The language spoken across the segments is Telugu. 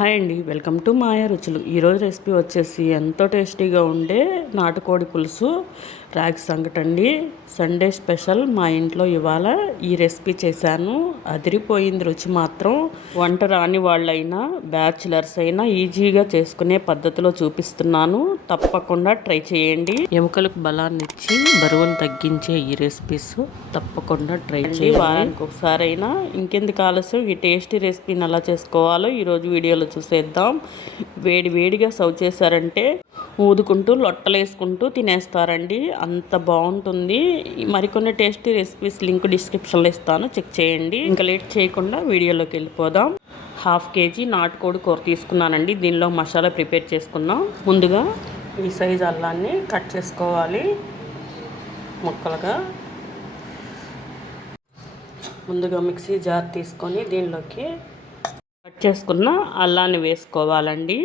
హాయ్ అండి. వెల్కమ్ టు మాయా రుచులు. ఈరోజు రెసిపీ వచ్చేసి ఎంతో టేస్టీగా ఉండే నాటుకోడి పులుసు. రాగి సంగటండి. సండే స్పెషల్ మా ఇంట్లో ఇవాళ ఈ రెసిపీ చేశాను. అదిరిపోయింది రుచి మాత్రం. వంట రాని వాళ్ళైనా బ్యాచులర్స్ అయినా ఈజీగా చేసుకునే పద్ధతిలో చూపిస్తున్నాను. తప్పకుండా ట్రై చేయండి. ఎముకలకు బలాన్ని ఇచ్చి బరువును తగ్గించే ఈ రెసిపీస్ తప్పకుండా ట్రై చేయండి. వారానికి ఒకసారి అయినా ఇంకెందుకు ఆలస్యం? ఈ టేస్టీ రెసిపీని ఎలా చేసుకోవాలో ఈరోజు వీడియోలో చూసేద్దాం. వేడి వేడిగా సర్వ్ చేశారంటే ఊదుకుంటూ లొట్టలేసుకుంటూ తినేస్తారండి. అంత బాగుంటుంది. మరికొన్ని టేస్టీ రెసిపీస్ లింక్ డిస్క్రిప్షన్లో ఇస్తాను. చెక్ చేయండి. ఇంకా లేట్ చేయకుండా వీడియోలోకి వెళ్ళిపోదాం. హాఫ్ కేజీ నాటుకోడి కూర తీసుకున్నానండి. దీనిలో మసాలా ప్రిపేర్ చేసుకుందాం. ముందుగా ఈ సైజ్ అల్లాన్ని కట్ చేసుకోవాలి ముక్కలుగా. ముందుగా మిక్సీ జార్ తీసుకొని దీనిలోకి కట్ చేసుకున్న అల్లాన్ని వేసుకోవాలండి.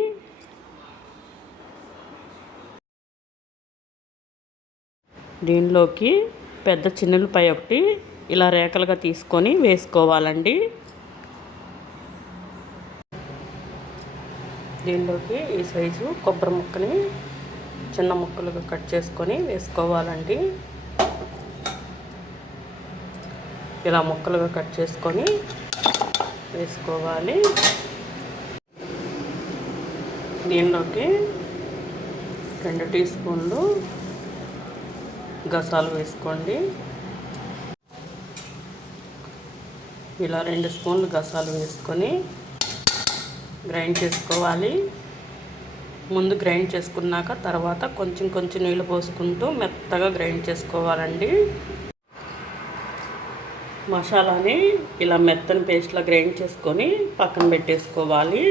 దీనిలోకి పెద్ద చిన్నులపై ఒకటి ఇలా రేఖలుగా తీసుకొని వేసుకోవాలండి. దీనిలోకి ఈ సైజు కొబ్బరి ముక్కని చిన్న ముక్కలుగా కట్ చేసుకొని వేసుకోవాలండి. ఇలా ముక్కలుగా కట్ చేసుకొని వేసుకోవాలి. దీనిలోకి రెండు టీ స్పూన్లు గసాలు వేసుకోండి. ఇలా రెండు స్పూన్లు గసాలు వేసుకొని గ్రైండ్ చేసుకోవాలి. ముందు గ్రైండ్ చేసుకున్నాక తర్వాత కొంచెం కొంచెం నీళ్ళు పోసుకుంటూ మెత్తగా గ్రైండ్ చేసుకోవాలండి. మసాలాని ఇలా మెత్తని పేస్ట్లా గ్రైండ్ చేసుకొని పక్కన పెట్టేసుకోవాలి.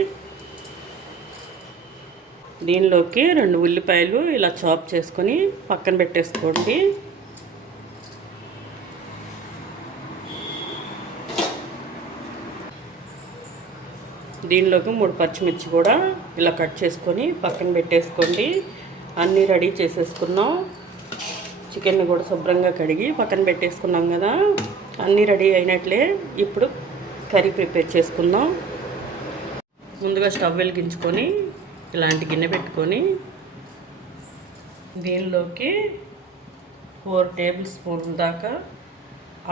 దీనిలోకి రెండు ఉల్లిపాయలు ఇలా చాప్ చేసుకొని పక్కన పెట్టేసుకోండి. దీనిలోకి మూడు పచ్చిమిర్చి కూడా ఇలా కట్ చేసుకొని పక్కన పెట్టేసుకోండి. అన్నీ రెడీ చేసేసుకున్నాం. చికెన్ని కూడా శుభ్రంగా కడిగి పక్కన పెట్టేసుకున్నాం కదా. అన్నీ రెడీ అయినట్లే ఇప్పుడు కర్రీ ప్రిపేర్ చేసుకుందాం. ముందుగా స్టవ్ వెలిగించుకొని ఇలాంటి గిన్నె పెట్టుకొని దీనిలోకి ఫోర్ టేబుల్ స్పూన్ దాకా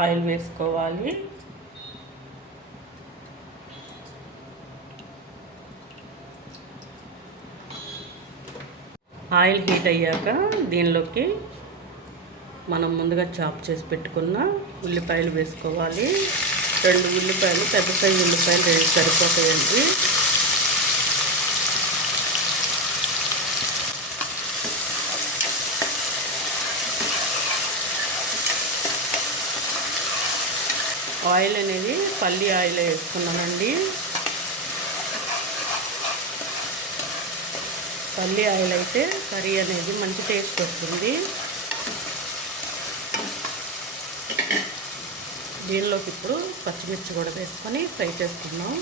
ఆయిల్ వేసుకోవాలి. ఆయిల్ హీట్ అయ్యాక దీనిలోకి మనం ముందుగా చాప్ చేసి పెట్టుకున్న ఉల్లిపాయలు వేసుకోవాలి. రెండు ఉల్లిపాయలు పెద్ద సైజు ఉల్లిపాయలు రెండు సరిపోతాయండి. ఆయిల్ అనేది పల్లి ఆయిల్ వేసుకున్నానండి. పల్లి ఆయిల్ అయితే కర్రీ అనేది మంచి టేస్ట్ వస్తుంది. దీనిలోకి ఇప్పుడు పచ్చిమిర్చి కూడా వేసుకొని ఫ్రై చేసుకున్నాం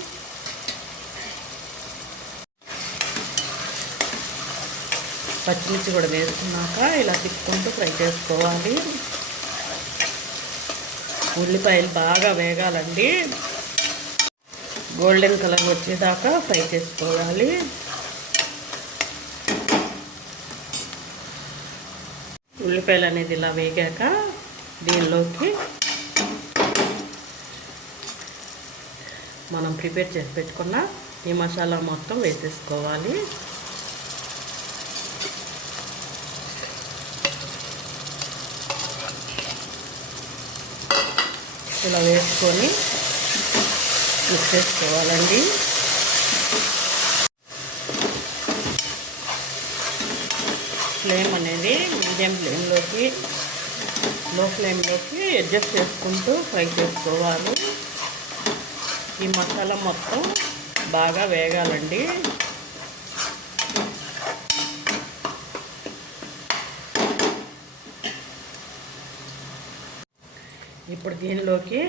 పచ్చిమిర్చి కూడా వేసుకున్నాక ఇలా తిప్పుకుంటూ ఫ్రై చేసుకోవాలి. ఉల్లిపాయలు బాగా వేగాలండి. గోల్డెన్ కలర్ వచ్చేదాకా ఫ్రై చేసుకోవాలి. ఉల్లిపాయలు అనేది ఇలా వేగాక దీనిలోకి మనం ప్రిపేర్ చేసి పెట్టుకున్న ఈ మసాలా మొత్తం వేసేసుకోవాలి. ఇలా వేసుకొని మిక్స్ చేసుకోవాలండి. ఫ్లేమ్ అనేది మీడియం ఫ్లేమ్లోకి లో ఫ్లేమ్లోకి అడ్జస్ట్ చేసుకుంటూ ఫ్రై చేసుకోవాలి. ఈ మసాలా మొత్తం బాగా వేగాలండి. ఇప్పుడు దీనిలోకి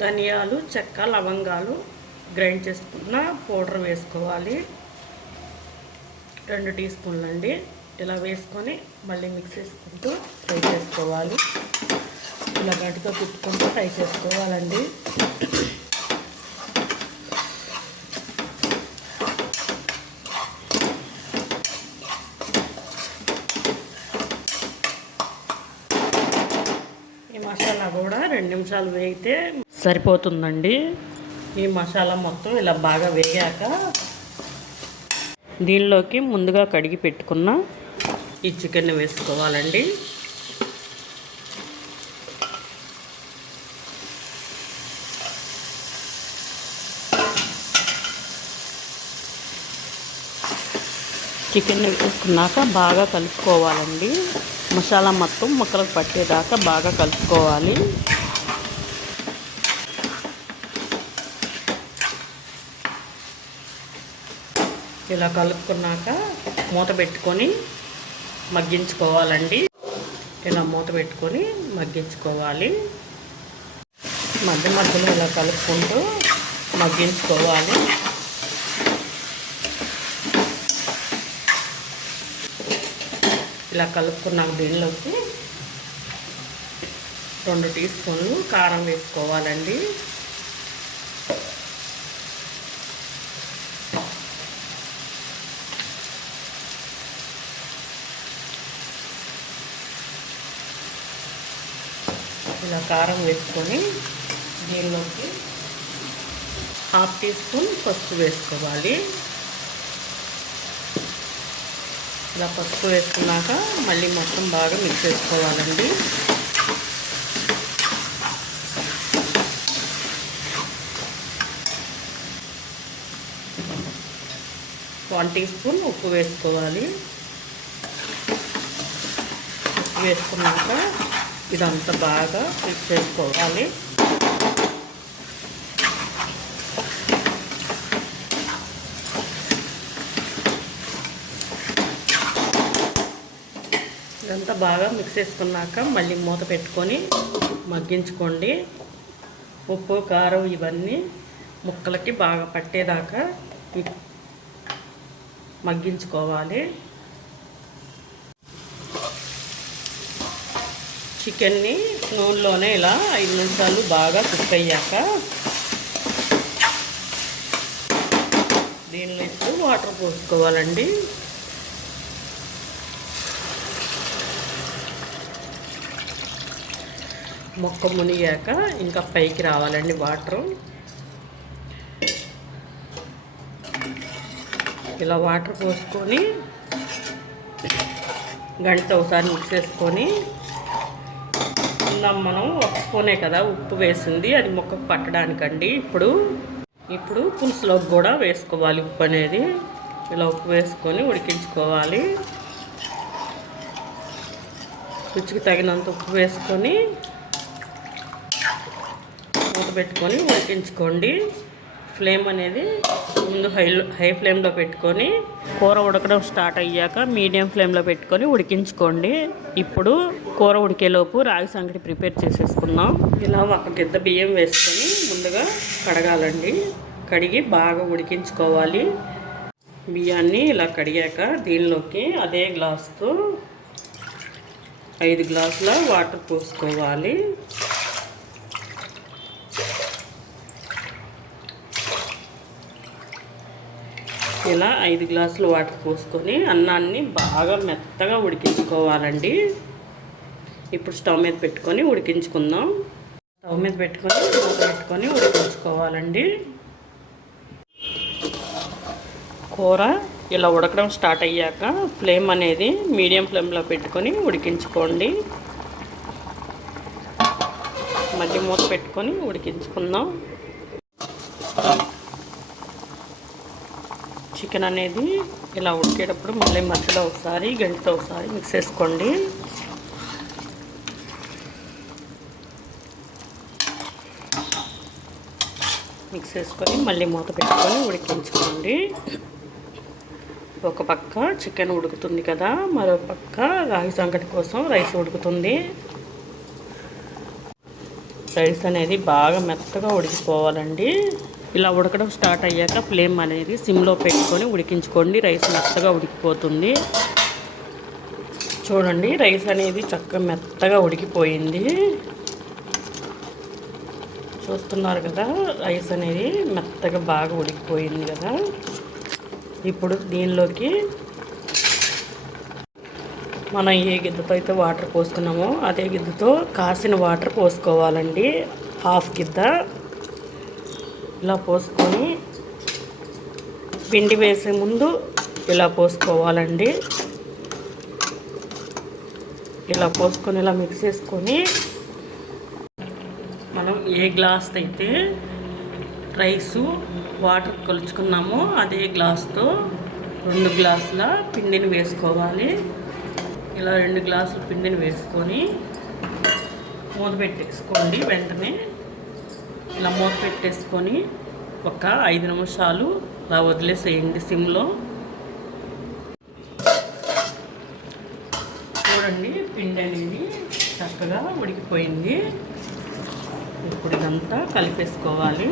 ధనియాలు చెక్క లవంగాలు గ్రైండ్ చేసుకున్న పౌడర్ వేసుకోవాలి. రెండు టీ స్పూన్లు అండి. ఇలా వేసుకొని మళ్ళీ మిక్స్ చేసుకుంటూ ఫ్రై చేసుకోవాలి. ఇలా గట్టిగా తిప్పుకుంటూ ఫ్రై చేసుకోవాలండి. నిమిషాలు వేగితే సరిపోతుందండి. ఈ మసాలా మొత్తం ఇలా బాగా వేగాక దీనిలోకి ముందుగా కడిగి పెట్టుకున్న ఈ చికెన్ వేసుకోవాలండి. చికెన్ వేసుకున్నాక బాగా కలుపుకోవాలండి. మసాలా మొత్తం ముక్కలకు పట్టేదాకా బాగా కలుపుకోవాలి. ఇలా కలుపుకున్నాక మూత పెట్టుకొని మగ్గించుకోవాలండి. ఇలా మూత పెట్టుకొని మగ్గించుకోవాలి. మధ్య మధ్యలో ఇలా కలుపుకుంటూ మగ్గించుకోవాలి. ఇలా కలుపుకున్నాక దీనిలోకి రెండు టీ స్పూన్లు కారం వేసుకోవాలండి. కారం వేసుకొని దీనిలోకి హాఫ్ టీ స్పూన్ పసుపు వేసుకోవాలి. ఇలా పసుపు వేసుకున్నాక మళ్ళీ మొత్తం బాగా మిక్స్ చేసుకోవాలండి. వన్ టీ స్పూన్ ఉప్పు వేసుకోవాలి. ఉప్పు వేసుకున్నాక ఇదంతా బాగా మిక్స్ చేసుకోవాలి. ఇదంతా బాగా మిక్స్ చేసుకున్నాక మళ్ళీ మూత పెట్టుకొని మగ్గించుకోండి. ఉప్పు కారం ఇవన్నీ ముక్కలకి బాగా పట్టేదాకా మగ్గించుకోవాలి. చికెన్ని నూనెలోనే ఇలా ఐదు నిమిషాలు బాగా కుక్ అయ్యాక దీనిలో ఇప్పుడు వాటర్ పోసుకోవాలండి. మొక్క మునిగాక ఇంకా పైకి రావాలండి వాటరు. ఇలా వాటర్ పోసుకొని గంట ఒకసారి మిక్స్ చేసుకొని ఇందాం మనం. ఒక స్పూనే కదా ఉప్పు వేసింది. అది మొక్కకు పట్టడానికండి. ఇప్పుడు ఇప్పుడు పులుసులోకి కూడా వేసుకోవాలి ఉప్పు అనేది. ఇలా ఉప్పు వేసుకొని ఉడికించుకోవాలి. రుచికి తగినంత ఉప్పు వేసుకొని మూత పెట్టుకొని ఉడికించుకోండి. ఫ్లేమ్ అనేది ముందు హై హై ఫ్లేమ్లో పెట్టుకొని కూర ఉడకడం స్టార్ట్ అయ్యాక మీడియం ఫ్లేమ్లో పెట్టుకొని ఉడికించుకోండి. ఇప్పుడు కూర ఉడికేలోపు రాగి సంగటి ప్రిపేర్ చేసేసుకుందాం. ఇలా ఒక గిద్ద బియ్యం వేసుకొని ముందుగా కడగాలండి. కడిగి బాగా ఉడికించుకోవాలి. బియ్యాన్ని ఇలా కడిగాక దీనిలోకి అదే గ్లాస్తో ఐదు గ్లాసుల వాటర్ పోసుకోవాలి. ఇలా ఐదు గ్లాసులు వాటర్ పోసుకొని అన్నాన్ని బాగా మెత్తగా ఉడికించుకోవాలండి. ఇప్పుడు స్టవ్ మీద పెట్టుకొని ఉడికించుకుందాం. స్టవ్ మీద పెట్టుకొని పెట్టుకొని ఉడికించుకోవాలండి. కూర ఇలా ఉడకడం స్టార్ట్ అయ్యాక ఫ్లేమ్ అనేది మీడియం ఫ్లేమ్లో పెట్టుకొని ఉడికించుకోండి. మళ్ళీ మూత పెట్టుకొని ఉడికించుకుందాం. చికెన్ అనేది ఇలా ఉడికేటప్పుడు మళ్ళీ మధ్యలో ఒకసారి గంటతో ఒకసారి మిక్స్ చేసుకోండి. మిక్స్ చేసుకొని మళ్ళీ మూత పెట్టుకొని ఉడికించుకోండి. ఒక పక్క చికెన్ ఉడుకుతుంది కదా మరో పక్క రాగి సంకటి కోసం రైస్ ఉడుకుతుంది. రైస్ అనేది బాగా మెత్తగా ఉడికిపోవాలండి. ఇలా ఉడకడం స్టార్ట్ అయ్యాక ఫ్లేమ్ అనేది సిమ్లో పెట్టుకొని ఉడికించుకోండి. రైస్ మెత్తగా ఉడికిపోతుంది. చూడండి రైస్ అనేది చక్కగా మెత్తగా ఉడికిపోయింది. చూస్తున్నారు కదా రైస్ అనేది మెత్తగా బాగా ఉడికిపోయింది కదా. ఇప్పుడు దీనిలోకి మనం ఏ గిద్దతో అయితే వాటర్ పోసుకున్నామో అదే గిద్దతో కాసిన వాటర్ పోసుకోవాలండి. హాఫ్ గిద్ద. ఇలా పోసుకొని పిండి వేసే ముందు ఇలా పోసుకోవాలండి. ఇలా పోసుకొని ఇలా మిక్స్ చేసుకొని మనం ఏ గ్లాస్ అయితే రైసు వాటర్ కొలుచుకున్నామో అదే గ్లాస్తో రెండు గ్లాసుల పిండిని వేసుకోవాలి. ఇలా రెండు గ్లాసుల పిండిని వేసుకొని మూత పెట్టేసుకోండి వెంటనే. ఇలా మూత పెట్టేసుకొని ఒక ఐదు నిమిషాలు అలా వదిలేసేయండి సిమ్లో. చూడండి పిండి అనేది చక్కగా ఉడికిపోయింది. ఇప్పుడు ఇదంతా కలిపేసుకోవాలి.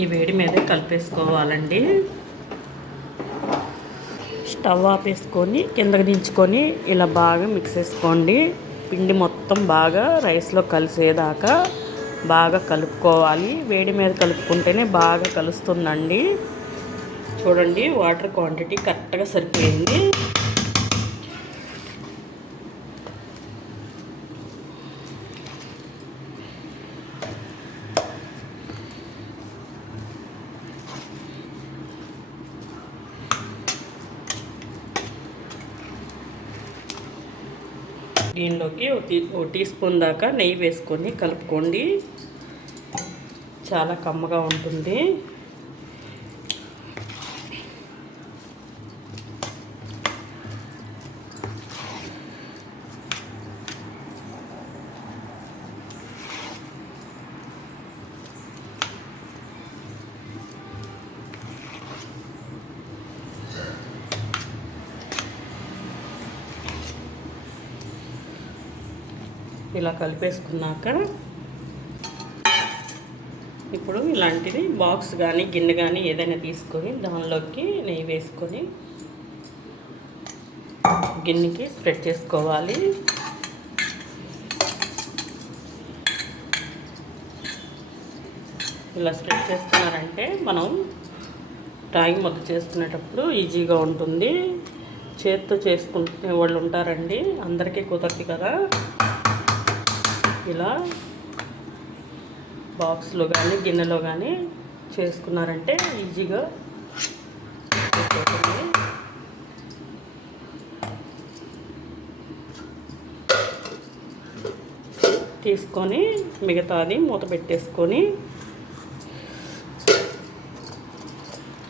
ఈ వేడి మీదే కలిపేసుకోవాలండి. స్టవ్ ఆపేసుకొని కిందకి దించుకొని ఇలా బాగా మిక్స్ చేసుకోండి. పిండి మొత్తం బాగా రైస్లో కలిసేదాకా బాగా కలుపుకోవాలి. వేడి మీద కలుపుకుంటేనే బాగా కలుస్తుందండి. చూడండి వాటర్ క్వాంటిటీ కరెక్ట్గా సరిపోయింది. దీనిలోకి ఓ టీ స్పూన్ దాకా నెయ్యి వేసుకొని కలుపుకోండి. చాలా కమ్మగా ఉంటుంది. ఇలా కలిపేసుకున్నాక ఇప్పుడు ఇలాంటిది బాక్స్ కానీ గిన్నె కానీ ఏదైనా తీసుకొని దానిలోకి నెయ్యి వేసుకొని గిన్నెకి స్ప్రెడ్ చేసుకోవాలి. ఇలా స్ప్రెడ్ చేసుకున్నారంటే మనం రాగి ముద్ద చేసుకునేటప్పుడు ఈజీగా ఉంటుంది. చేత్తో చేసుకుంటునే వాళ్ళు ఉంటారండి. అందరికీ కుదరదు కదా. ఇలా బాక్స్లో కానీ గిన్నెలో కానీ చేసుకున్నారంటే ఈజీగా అయిపోతుంది. తీసుకొని మిగతాది మూత పెట్టేసుకొని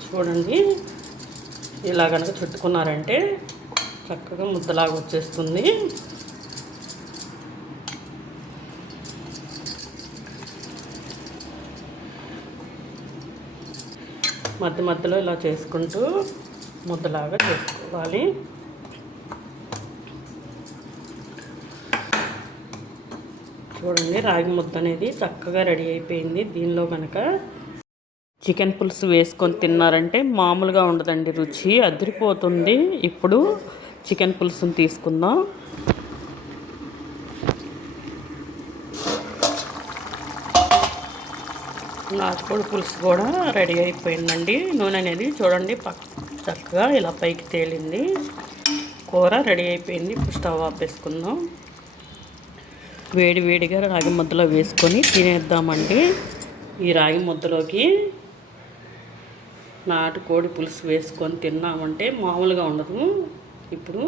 చూడండి ఇలా కనుక చుట్టుకున్నారంటే చక్కగా ముద్దలాగా వచ్చేస్తుంది. మధ్య మధ్యలో ఇలా చేసుకుంటూ ముద్దలాగా చేసుకోవాలి. చూడండి రాగి ముద్ద అనేది చక్కగా రెడీ అయిపోయింది. దీనిలో కనుక చికెన్ పులుసు వేసుకొని తిన్నారంటే మామూలుగా ఉండదండి రుచి అదిరిపోతుంది. ఇప్పుడు చికెన్ పులుసుని తీసుకుందాం. నాటుకోడి పులుసు కూడా రెడీ అయిపోయిందండి. నూనె అనేది చూడండి పక్క చక్కగా ఇలా పైకి తేలింది. కూర రెడీ అయిపోయింది. ఇప్పుడు స్టవ్ ఆపేసుకుందాం. వేడి వేడిగా రాగి ముద్దలో వేసుకొని తినేద్దామండి. ఈ రాగి ముద్దలోకి నాటుకోడి పులుసు వేసుకొని తిన్నామంటే మామూలుగా ఉండదు. ఇప్పుడు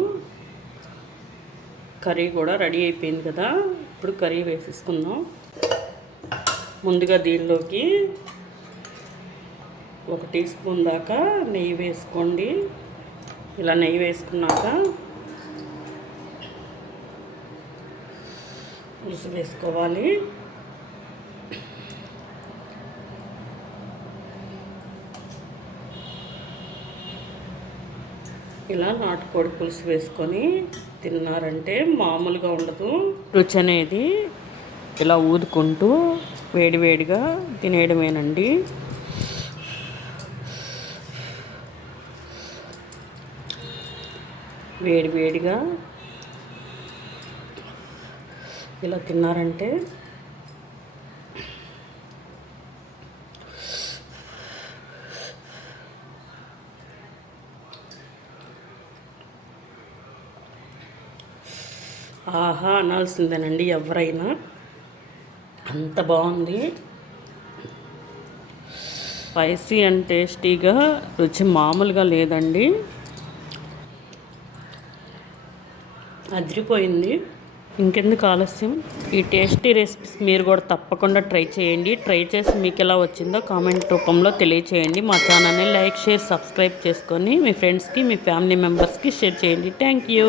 కర్రీ కూడా రెడీ అయిపోయింది కదా. ఇప్పుడు కర్రీ వేసేసుకుందాం. ముందుగా దీనిలోకి ఒక టీ స్పూన్ దాకా నెయ్యి వేసుకోండి. ఇలా నెయ్యి వేసుకున్నాక పులుసు వేసుకోవాలి. ఇలా నాటుకోడి పులుసు వేసుకొని తిన్నారంటే మామూలుగా ఉండదు. రుచి అనేది ఇలా ఊదుకుంటూ వేడివేడిగా తినేయడమేనండి. వేడివేడిగా ఇలా తిన్నారంటే ఆహా అనాల్సిందేనండి ఎవరైనా. అంత బాగుంది. స్పైసీ అండ్ టేస్టీగా రుచి మామూలుగా లేదండి. అదిరిపోయింది. ఇంకెందుకు ఆలస్యం? ఈ టేస్టీ రెసిపీస్ మీరు కూడా తప్పకుండా ట్రై చేయండి. ట్రై చేసి మీకు ఎలా వచ్చిందో కామెంట్ రూపంలో తెలియచేయండి. మా ఛానల్ని లైక్ షేర్ సబ్స్క్రైబ్ చేసుకొని మీ ఫ్రెండ్స్కి మీ ఫ్యామిలీ మెంబర్స్కి షేర్ చేయండి. Thank you.